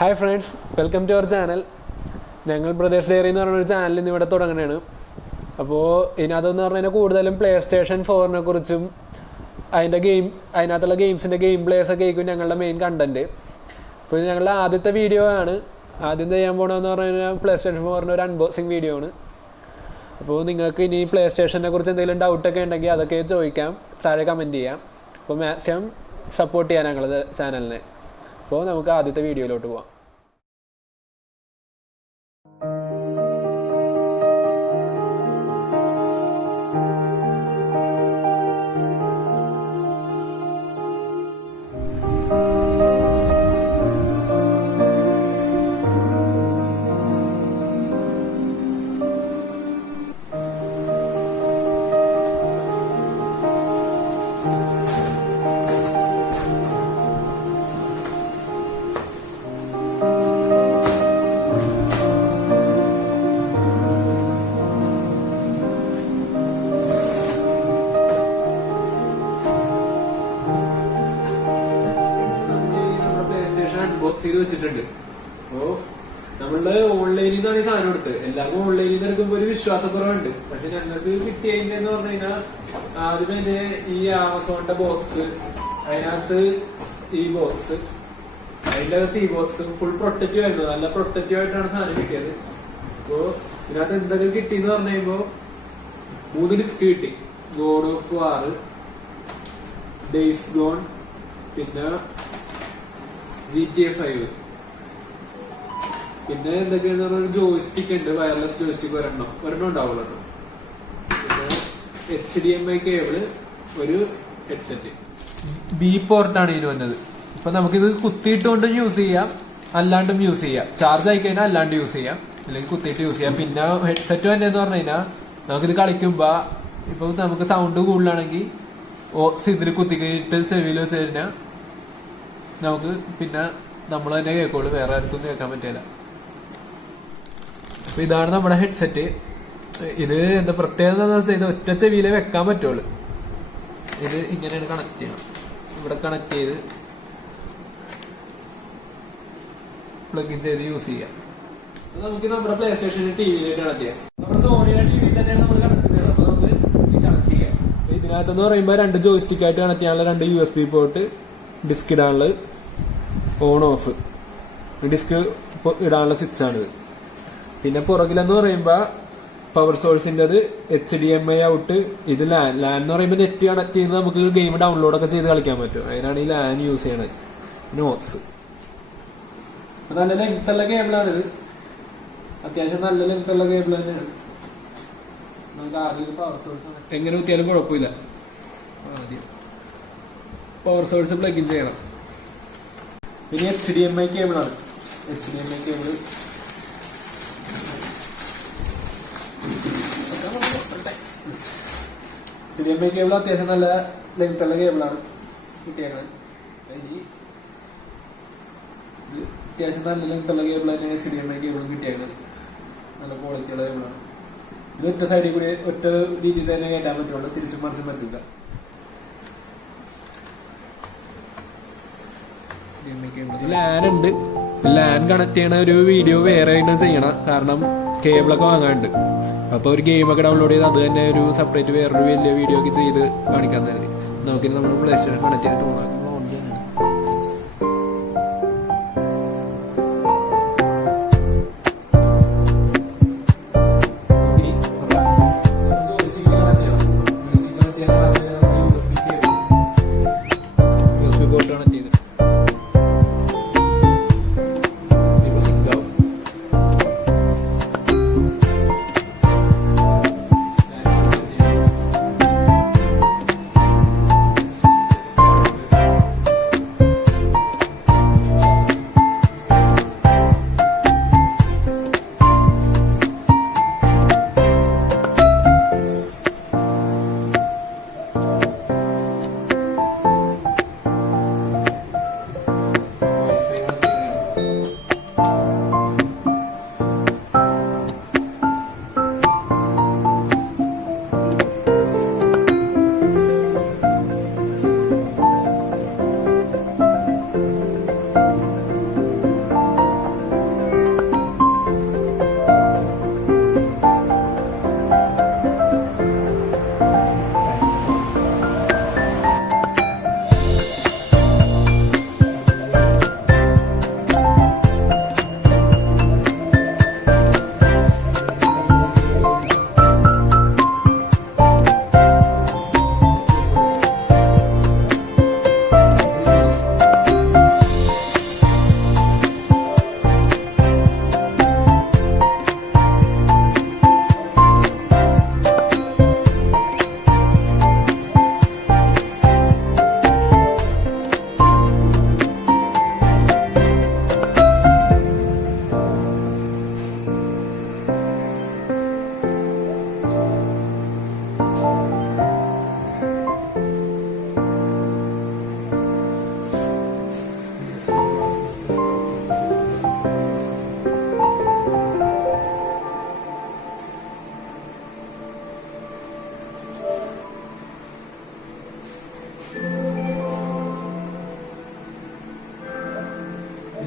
Hi friends, welcome to our channel. ഞങ്ങൾ brothers diary എന്ന് പറഞ്ഞൊരു ചാനൽ ഇന്ന് ഇവിടെ തുടങ്ങുകയാണ്. അപ്പോൾ ഇതിനകത്തെന്ന് പറഞ്ഞു കഴിഞ്ഞാൽ കൂടുതലും പ്ലേ സ്റ്റേഷൻ 4 കുറിച്ചും അതിനകത്തുള്ള ഗെയിംസിൻ്റെ ഗെയിം പ്ലേസൊക്കെ ആയിരിക്കും ഞങ്ങളുടെ മെയിൻ കണ്ടൻറ്റ്. അപ്പോൾ ഇത് ഞങ്ങളുടെ ആദ്യത്തെ വീഡിയോ ആണ്. ആദ്യം ചെയ്യാൻ പോകണമെന്ന് പറഞ്ഞു കഴിഞ്ഞാൽ പ്ലേ സ്റ്റേഷൻ 4 ഒരു അൺബോക്സിങ് വീഡിയോ ആണ്. അപ്പോൾ നിങ്ങൾക്ക് ഇനി പ്ലേ സ്റ്റേഷനെ കുറിച്ച് എന്തെങ്കിലും ഡൗട്ടൊക്കെ ഉണ്ടെങ്കിൽ അതൊക്കെ ചോദിക്കാം, താഴെ കമൻറ്റ് ചെയ്യാം. അപ്പോൾ മാക്സിമം സപ്പോർട്ട് ചെയ്യാൻ ഞങ്ങളുടെ ചാനലിനെ. അപ്പോൾ നമുക്ക് ആദ്യത്തെ വീഡിയോയിലോട്ട് പോവാം. ബോക്സ് ചെയ്ത് വെച്ചിട്ടുണ്ട്. അപ്പോ നമ്മളുടെ ഓൺലൈനിൽ നിന്നാണ് ഈ സാധനം എടുത്തത്. എല്ലാവർക്കും ഓൺലൈനിൽ നിന്ന് എടുക്കുമ്പോൾ ഒരു വിശ്വാസക്കുറവുണ്ട്. പക്ഷെ ഞങ്ങൾക്ക് കിട്ടിയതിന്റെ പറഞ്ഞു കഴിഞ്ഞാൽ ആദ്യം തന്നെ ഈ ആമസോണിന്റെ ബോക്സ്, അതിനകത്ത് ഈ ബോക്സ്, അതിന്റെ അകത്ത് ഈ ബോക്സ് ഫുൾ പ്രൊട്ടക്റ്റീവ് ആയിരുന്നു. നല്ല പ്രൊട്ടക്റ്റീവ് ആയിട്ടാണ് സാധനം കിട്ടിയത്. അപ്പോ ഇതിനകത്ത് എന്തൊക്കെ കിട്ടിയെന്ന് പറഞ്ഞു കഴിയുമ്പോ 3 ഡിസ്ക് കിട്ടി. God of War, Days Gone, പിന്നെ GTA 5, പിന്നെ എന്തൊക്കെയാന്ന് പറഞ്ഞ ജോയ്സ്റ്റിക് ഉണ്ട്, വയർലെസ് ജോയ്സ്റ്റിക് ഒരെണ്ണം ഉണ്ടാവുള്ളൂ. പിന്നെ HDMI കേബിള്, ഒരു ഹെഡ്സെറ്റ്. ബി പോർട്ടാണ് ഇതിന് വന്നത്. ഇപ്പൊ നമുക്കിത് കുത്തിയിട്ടുകൊണ്ടും യൂസ് ചെയ്യാം, അല്ലാണ്ടും യൂസ് ചെയ്യാം. ചാർജ് ആയി കഴിഞ്ഞാൽ അല്ലാണ്ട് യൂസ് ചെയ്യാം, അല്ലെങ്കിൽ കുത്തിയിട്ട് യൂസ് ചെയ്യാം. പിന്നെ ഹെഡ്സെറ്റ് തന്നെ എന്ന് പറഞ്ഞു കഴിഞ്ഞാൽ നമുക്കിത് കളിക്കുമ്പോ ഇപ്പൊ നമുക്ക് സൗണ്ട് കൂടുതലാണെങ്കിൽ ഇതിൽ കുത്തിക്കിട്ട് ചെവിയിൽ വെച്ച് കഴിഞ്ഞാൽ നമുക്ക് പിന്നെ നമ്മൾ തന്നെ കേൾക്കുള്ളൂ, വേറെ ആർക്കും കേൾക്കാൻ പറ്റില്ല. അപ്പൊ ഇതാണ് നമ്മുടെ ഹെഡ്സെറ്റ്. ഇത് എന്താ പ്രത്യേകത എന്ന് വെച്ചാൽ ഇത് ഒറ്റ ചെവിയിലേ വെക്കാൻ പറ്റുള്ളൂ. ഇത് ഇങ്ങനെയാണ് കണക്ട് ചെയ്യണം. ഇവിടെ കണക്ട് ചെയ്ത് പ്ലഗ് ഇൻ ചെയ്ത് യൂസ് ചെയ്യാം. നമുക്ക് നമ്മുടെ പ്ലേ സ്റ്റേഷന് ടിവിയിലേക്ക് കണക്ട് ചെയ്യാം. നമ്മുടെ സോണിയുടെ ടിവി തന്നെയാണ് നമ്മൾ കണക്ട് ചെയ്യുന്നത്. അപ്പൊ നമുക്ക് കണക്ട് ചെയ്യാം. ഇതിനകത്തെന്ന് പറയുമ്പോൾ 2 ജോയ്സ്റ്റിക് ആയിട്ട് കണക്ട് ചെയ്യാനുള്ള 2 USB പോർട്ട്, ഡിസ്ക് ഇടാനുള്ളത്, ഓൺ ഓഫ് ഡിസ്ക് ഇടാനുള്ള സ്വിച്ചാണിത്. പിന്നെ പുറകിലെന്ന് പറയുമ്പോൾ പവർ സോഴ്സിൻ്റെ HDMI ഔട്ട്. ഇത് ലാൻ എന്ന് പറയുമ്പോൾ നെറ്റ് കണക്ട് ചെയ്ത് നമുക്ക് ഗെയിം ഡൗൺലോഡൊക്കെ ചെയ്ത് കളിക്കാൻ പറ്റും. അതിനാണ് ഈ ലാൻ യൂസ് ചെയ്യണത്. നോട്ട്സ് നല്ല ലെങ്ത്തുള്ള കേബിളാണിത്. അത്യാവശ്യം നല്ല ലെങ്ത്തുള്ള കേബിൾ തന്നെയാണ്. നമുക്ക് ആദ്യം പവർ സോഴ്സ് എങ്ങനെ കുത്തിയാലും കുഴപ്പമില്ല. ആദ്യം പവർ സോഴ്സ് പ്ലഗ് ഇൻ ചെയ്യണം. പിന്നെ HDMI കേബിളാണ്. HDMI cable HDMI cable അത്യാവശ്യം നല്ല ലെങ്ത്തുള്ള കേബിളാണ് കിട്ടിയേക്കണത്. അത്യാവശ്യം നല്ല ലെങ്ത്തുള്ള കേബിൾ തന്നെയാണ് HDMI കേബിളും കിട്ടിയേക്കണത്. നല്ല ക്വാളിറ്റിയുള്ള കേബിളാണ്. ഇത് ഒറ്റ സൈഡിൽ കൂടി ഒറ്റ രീതിയിൽ തന്നെ കയറ്റാൻ പറ്റുള്ളൂ, തിരിച്ചും മറിച്ചും പറ്റില്ല. ലാൻ ഉണ്ട്. ലാൻ കണക്ട് ചെയ്യണ ഒരു വീഡിയോ വേറെ ചെയ്യണം, കാരണം കേബിളൊക്കെ വാങ്ങാനുണ്ട്. അപ്പോൾ ഒരു ഗെയിമൊക്കെ ഡൗൺലോഡ് ചെയ്ത് അത് തന്നെ ഒരു സെപ്പറേറ്റ് വേറൊരു വലിയ വീഡിയോ ഒക്കെ ചെയ്ത് കാണിക്കാൻ തന്നെ. നമുക്കിനി നമ്മൾ പ്ലേ സ്റ്റേഷൻ കണക്ട് ചെയ്തിട്ട് പോകണം.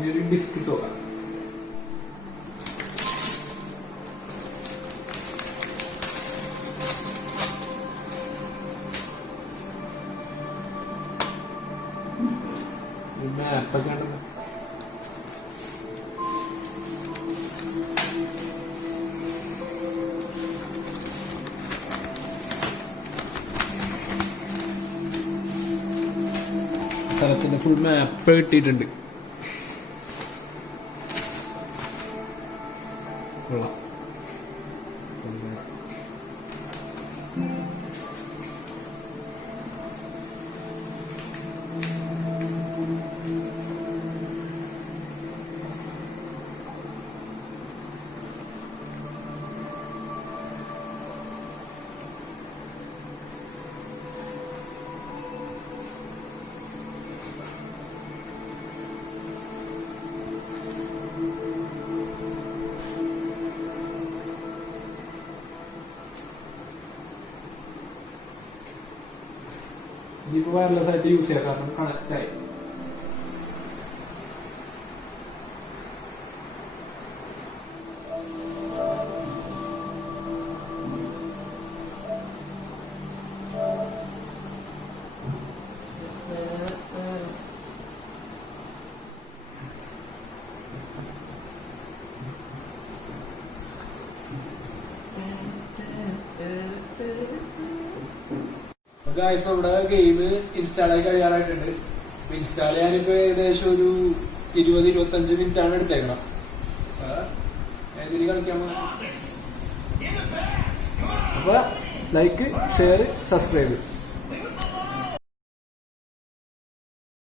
ഇനി ഒരു ഡിസ്ക് ഇട്ട് നോക്കാം. മാപ്പൊക്കെ ഉണ്ടല്ലോ. സ്ഥലത്തിന്റെ ഫുൾ മാപ്പ് കിട്ടിയിട്ടുണ്ട്. കൊള്ളാം. ഇനിയിപ്പോൾ വയർലെസ് ആയിട്ട് യൂസ് ചെയ്യാം, കാരണം കണക്റ്റ് ആയി. ഗായ്സ്, നമ്മുടെ ഗെയിം ഇൻസ്റ്റാൾ ആയി കഴിയാറായിട്ടുണ്ട്. ഇൻസ്റ്റാൾ ചെയ്യാനിപ്പോ ഏകദേശം ഒരു 20-25 മിനിറ്റ് ആണ് എടുത്തേക്കണം. ഏതിന് കളിക്കാൻ അപ്പൊ ലൈക്ക്, ഷെയർ, സബ്സ്ക്രൈബ്.